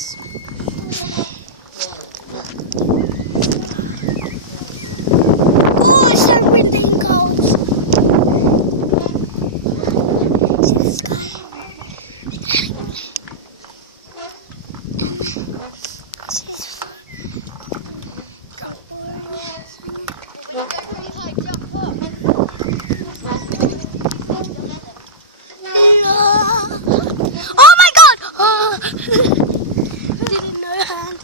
this. Oh, it's so windy and cold. See the sky? Oh my god! Oh. Didn't know how to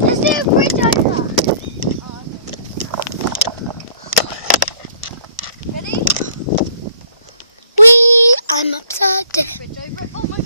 Let's do a bridge over. Ready? Whee! I'm upside down. Bridge over it. Oh,